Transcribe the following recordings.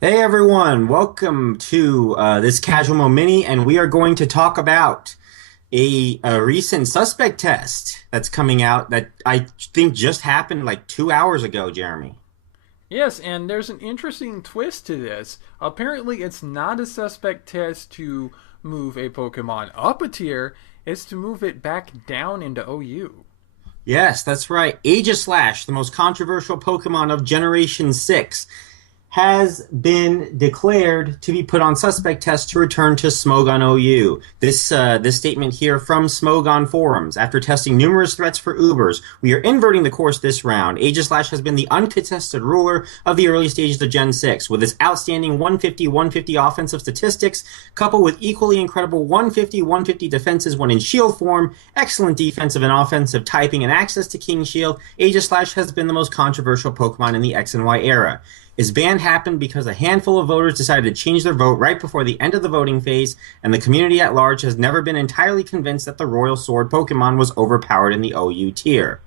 Hey everyone, welcome to this Casual Mo Mini, and we are going to talk about a recent suspect test that's coming out that I think just happened like 2 hours ago, Jeremy. Yes, and there's an interesting twist to this. Apparently, it's not a suspect test to move a Pokemon up a tier, it's to move it back down into OU. Yes, that's right. Aegislash, the most controversial Pokemon of Generation 6, has been declared to be put on suspect test to return to Smogon OU. This statement here from Smogon forums. After testing numerous threats for Ubers, we are inverting the course this round. Aegislash has been the uncontested ruler of the early stages of Gen 6, with its outstanding 150-150 offensive statistics, coupled with equally incredible 150-150 defenses when in shield form, excellent defensive and offensive typing, and access to King Shield. Aegislash has been the most controversial Pokemon in the X and Y era. His ban happened because a handful of voters decided to change their vote right before the end of the voting phase, and the community at large has never been entirely convinced that the Royal Sword Pokemon was overpowered in the OU tier.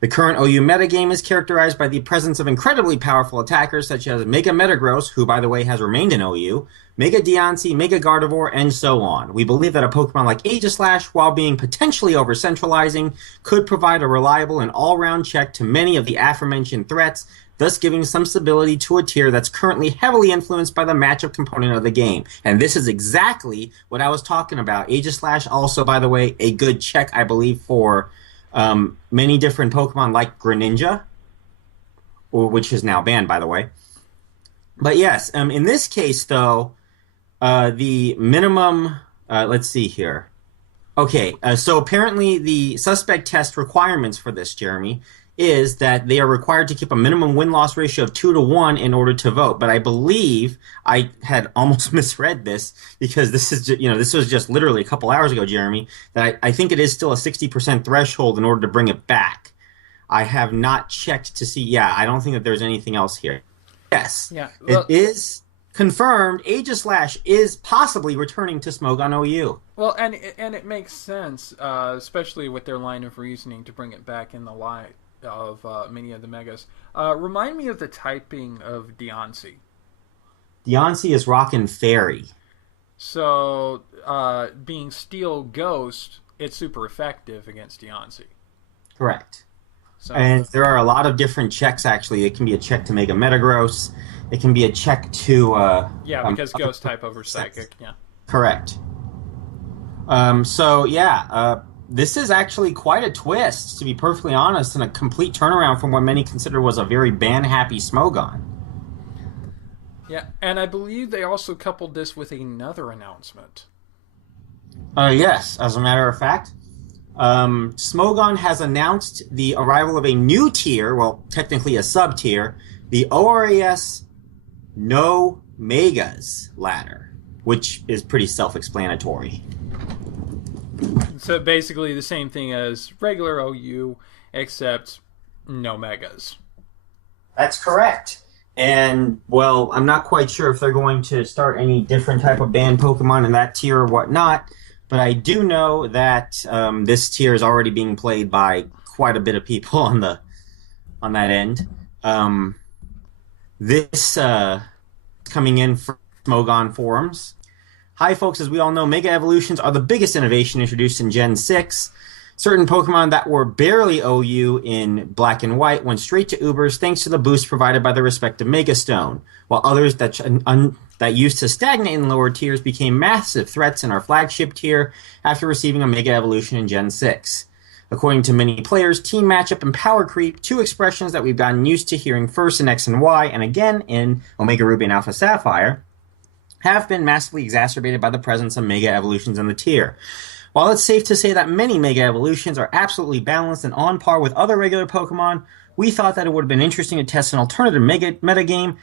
The current OU metagame is characterized by the presence of incredibly powerful attackers such as Mega Metagross, who by the way has remained in OU, Mega Deontay, Mega Gardevoir, and so on. We believe that a Pokemon like Aegislash, while being potentially over-centralizing, could provide a reliable and all-round check to many of the aforementioned threats, thus giving some stability to a tier that's currently heavily influenced by the matchup component of the game. And this is exactly what I was talking about. Aegislash also, by the way, a good check, I believe, for many different Pokemon like Greninja, which is now banned, by the way. But yes, in this case, though, the minimum, let's see here. Okay, so apparently the suspect test requirements for this, Jeremy, is that they are required to keep a minimum win-loss ratio of 2 to 1 in order to vote. But I believe I had almost misread this because this is this was just literally a couple hours ago, Jeremy. That I think it is still a 60% threshold in order to bring it back. I have not checked to see. Yeah, I don't think that there's anything else here. Yes, Yeah, it well, is confirmed. Aegislash is possibly returning to Smogon OU. and it makes sense, especially with their line of reasoning to bring it back in the light of many of the megas. Remind me of the typing of Deontay. Deontay is rocking fairy. So, being Steel Ghost, it's super effective against Deontay. Correct. So, And there are a lot of different checks, actually. It can be a check to Mega Metagross. It can be a check to yeah, because other Ghost type over sets. Psychic, yeah. Correct. This is actually quite a twist, to be perfectly honest, and a complete turnaround from what many consider was a very ban-happy Smogon. Yeah, and I believe they also coupled this with another announcement. Yes, as a matter of fact, Smogon has announced the arrival of a new tier, well, technically a sub-tier, the ORAS No Megas ladder, which is pretty self-explanatory. So basically the same thing as regular OU, except no megas. That's correct. And well, I'm not quite sure if they're going to start any different type of banned Pokemon in that tier or whatnot, but I do know that this tier is already being played by quite a bit of people on that end. Um, this coming in from Smogon forums. Hi, folks. As we all know, Mega Evolutions are the biggest innovation introduced in Gen 6. Certain Pokemon that were barely OU in Black and White went straight to Ubers thanks to the boost provided by the respective Mega Stone, while others that used to stagnate in lower tiers became massive threats in our flagship tier after receiving a Mega Evolution in Gen 6. According to many players, team matchup and power creep, two expressions that we've gotten used to hearing first in X and Y and again in Omega Ruby and Alpha Sapphire, have been massively exacerbated by the presence of Mega Evolutions in the tier. While it's safe to say that many Mega Evolutions are absolutely balanced and on par with other regular Pokemon, we thought that it would have been interesting to test an alternative metagame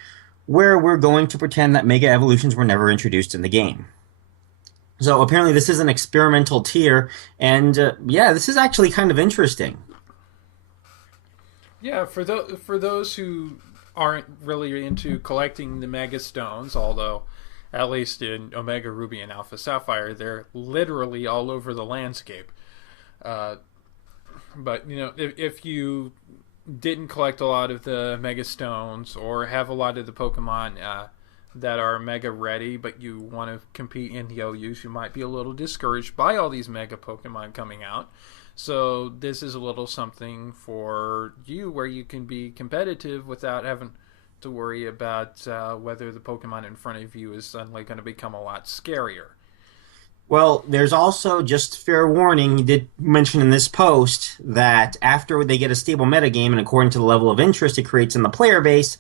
where we're going to pretend that Mega Evolutions were never introduced in the game. So apparently this is an experimental tier, and yeah, this is actually kind of interesting. Yeah, for those who aren't really into collecting the mega stones, although at least in Omega Ruby and Alpha Sapphire, they're literally all over the landscape. Uh, but if you didn't collect a lot of the Mega Stones or have a lot of the Pokemon that are Mega ready, but you want to compete in the OUs, you might be a little discouraged by all these Mega Pokemon coming out. So this is a little something for you where you can be competitive without having to worry about whether the Pokemon in front of you is suddenly going to become a lot scarier. Well, there's also, just fair warning, you did mention in this post that after they get a stable metagame and according to the level of interest it creates in the player base,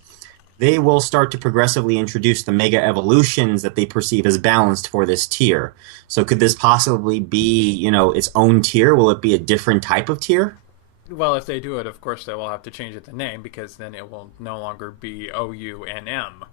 they will start to progressively introduce the mega evolutions that they perceive as balanced for this tier. So could this possibly be, its own tier? Will it be a different type of tier? Well, if they do it, of course they will have to change it the name because then it will no longer be OUNM.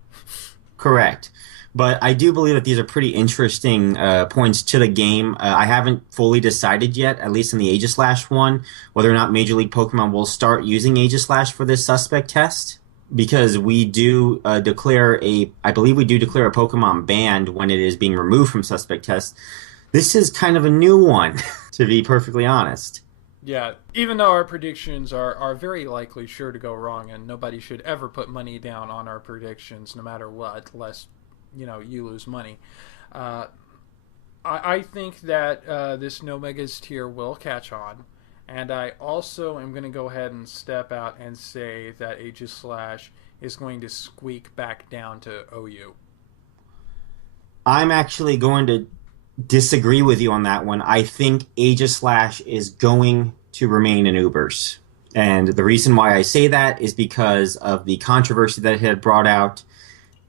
Correct. But I do believe that these are pretty interesting points to the game. I haven't fully decided yet, at least in the Aegislash one, whether or not Major League Pokemon will start using Aegislash for this suspect test. Because we do I believe we do declare a Pokemon banned when it is being removed from suspect tests. This is kind of a new one, to be perfectly honest. Yeah, even though our predictions are very likely sure to go wrong, and nobody should ever put money down on our predictions, no matter what, lest you lose money. I think that this No Megas tier will catch on, and I also am going to go ahead and step out and say that Aegislash is going to squeak back down to OU. I'm actually going to disagree with you on that one. I think Aegislash is going to remain in Ubers. And the reason why I say that is because of the controversy that it had brought out,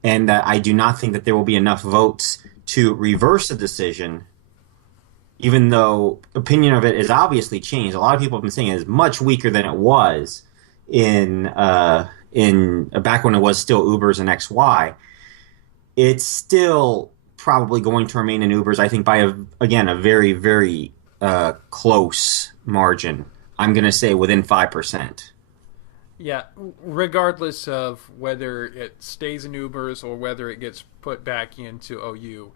and that I do not think that there will be enough votes to reverse the decision, even though opinion of it is obviously changed. A lot of people have been saying it is much weaker than it was in back when it was still Ubers and XY. It's still probably going to remain in Ubers, I think, by a very, very close margin. I'm going to say within 5%. Yeah, regardless of whether it stays in Ubers or whether it gets put back into OU,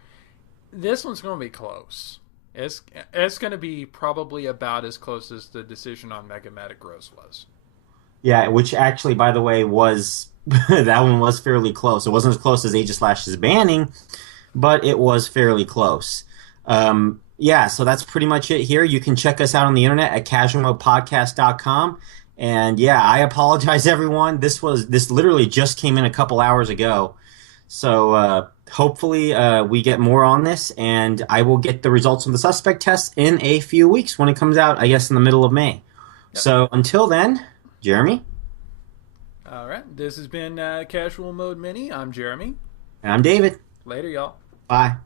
this one's going to be close. It's going to be probably about as close as the decision on Mega Metagross was. Yeah, which actually, by the way, was that one was fairly close. It wasn't as close as Aegislash's banning, but it was fairly close. Yeah, so that's pretty much it here. You can check us out on the internet at casualmodepodcast.com. And yeah, I apologize, everyone. This literally just came in a couple hours ago. So hopefully we get more on this, and I will get the results of the suspect test in a few weeks when it comes out, I guess, in the middle of May. Yep. So until then, Jeremy. All right, this has been Casual Mode Mini. I'm Jeremy. And I'm David. Later, y'all. Bye.